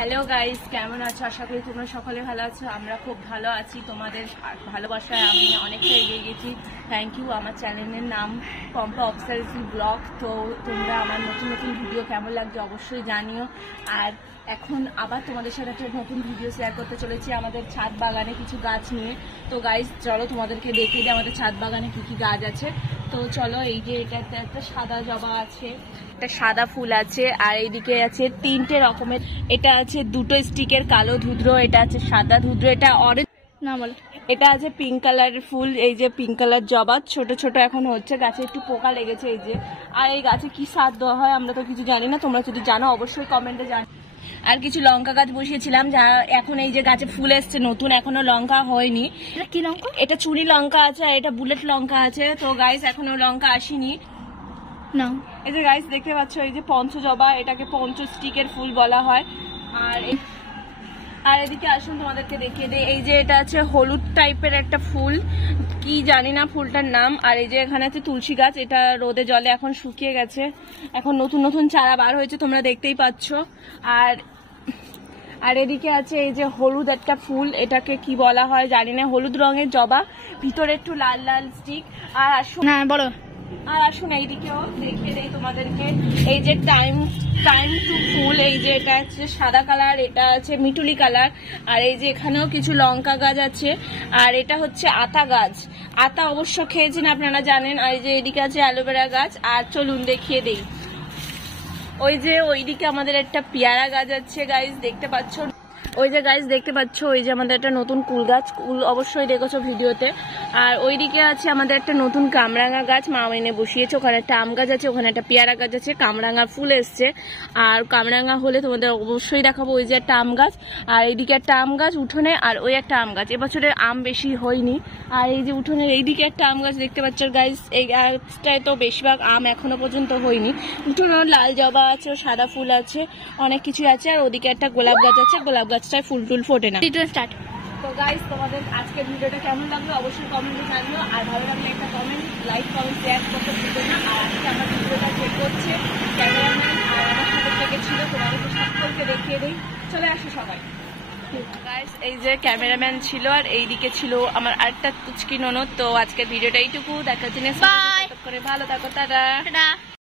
Hello guys, কেমন আছো? আশা করি তোমরা সকলে ভালো আছো। আমরা খুব ভালো আছি। তোমাদের ভালোবাসায় আমি অনেকটা এগিয়ে গেছি। Thank you. আমার চ্যানেলের নাম পম্পা অবসেসিভ ব্লগ। তো তোমরা আমার নতুন নতুন ভিডিও কেমন লাগছে অবশ্যই জানিও। আর এখন আবার তোমাদের সাথে একটা নতুন ভিডিও শেয়ার করতে চলেছি আমাদের ছাদ বাগানে কিছু গাছ নিয়ে। তো গাইস চলো তোমাদেরকে দেখিয়ে দিই আমাদের ছাদ বাগানে কি কি গাছ আছে। তো চলো, এই যে এটা একটা সাদা জবা আছে, একটা সাদা ফুল আছে, আর এইদিকে আছে তিনটে রকমের। এটা আছে দুটো স্টিকের কালো ধুদ্র, এটা আছে সাদা ধুদ্র, এটা অরেঞ্জ না বল, এটা আছে পিঙ্ক কালারের ফুল। এই যে পিঙ্ক কালার জবা ছোট ছোট এখন হচ্ছে, গাছে একটু পোকা লেগেছে এই যে। আর এই গাছে কি সার দেওয়া হয় আমরা তো কিছু জানি না, তোমরা যদি জানো অবশ্যই কমেন্টে জানো। আর কিছু লঙ্কা গাছ বসিয়েছিলাম, যা এখন এই যে গাছে ফুল এসছে নতুন, এখনো লঙ্কা হয়নি। কি লঙ্কা? এটা চুনি লঙ্কা আছে, আর এটা বুলেট লঙ্কা আছে। তো গাইস এখনো লঙ্কা আসেনি না। এই যে গাইস দেখতে পাচ্ছ, এই যে পঞ্চজবা, এটাকে পঞ্চ স্টিকের ফুল বলা হয়। আর এদিকে আসুন তোমাদেরকে দেখিয়ে দিই, এই যে এটা আছে হলুদ টাইপের একটা ফুল, কি জানি না ফুলটার নাম। আর এই যে এখানে আছে তুলসী গাছ, এটা রোদে জলে এখন শুকিয়ে গেছে, এখন নতুন নতুন চারা বার হয়েছে তোমরা দেখতেই পাচ্ছ। আর এদিকে আছে এই যে হলুদ একটা ফুল, এটাকে কি বলা হয় জানি না, হলুদ রঙের জবা, ভিতরে একটু লাল লাল স্টিক। আর আসুন, হ্যাঁ বলো। আর আসুন এইদিকেও দেখিয়ে দেই তোমাদেরকে, এই যে টাইম টু ফুল, এই যে এটা আছে সাদা কালার, এটা আছে মিটুলি কালার। আর এই যে এখানেও কিছু লঙ্কা গাছ আছে, আর এটা হচ্ছে আতা গাছ। আতা অবশ্য খেয়েছেন আপনারা জানেন। আর এই যে এদিকে আছে অ্যালোভেরা গাছ। আর চলুন দেখিয়ে দেই, ওই যে ওইদিকে আমাদের একটা পেয়ারা গাছ আছে গাইস, দেখতে পাচ্ছ। ওই যে গাইস দেখতে পাচ্ছ, ওই যে আমাদের একটা নতুন কুল গাছ, কুল অবশ্যই দেখেছো ভিডিওতে। আর ওইদিকে আছে আমাদের একটা নতুন কামরাঙা গাছ, মা এনে বসিয়েছে। ওখানে একটা আম গাছ আছে, ওখানে একটা পেয়ারা গাছ আছে, কামরাঙা ফুল এসছে। আর কামরাঙা হলে তোমাদের অবশ্যই দেখাবো। ওই যে একটা আম গাছ, আর এইদিকে একটা আম গাছ উঠোনে, আর ওই একটা আম গাছ। এবছরে আম বেশি হয়নি। আর এই যে উঠোনের এইদিকে একটা আম গাছ দেখতে পাচ্ছ গাইস, এই গাছটায় তো বেশিরভাগ আম এখনো পর্যন্ত হয়নি। উঠোনে লাল জবা আছে, সাদা ফুল আছে, অনেক কিছু আছে। আর ওদিকে একটা গোলাপ গাছ আছে, গোলাপ গাছটায় ফুল টুল ফোটে না। স্টার্ট। তো গাইস তোমাদের আজকের ভিডিওটা কেমন লাগলো অবশ্যই কমেন্টে জানিও। আর ভালো লাগলে একটা কমেন্ট, লাইক, কমেন্ট, শেয়ার করতে ভুলবে না। আর আজকে আমার ভিডিওটা চেক করছে ক্যামেরাম্যান, আর আমার সাথে থেকে ছিল, তোমাদেরকে সকলকে দেখিয়ে দিই। চলে আসো সবাই গাইস। এই যে ক্যামেরাম্যান ছিল, আর এইদিকে ছিল আমার আরেকটা কুচকি ননদ। তো আজকের ভিডিওটা এইটুকু, দেখার জন্য ভালো থাকো, টাটা।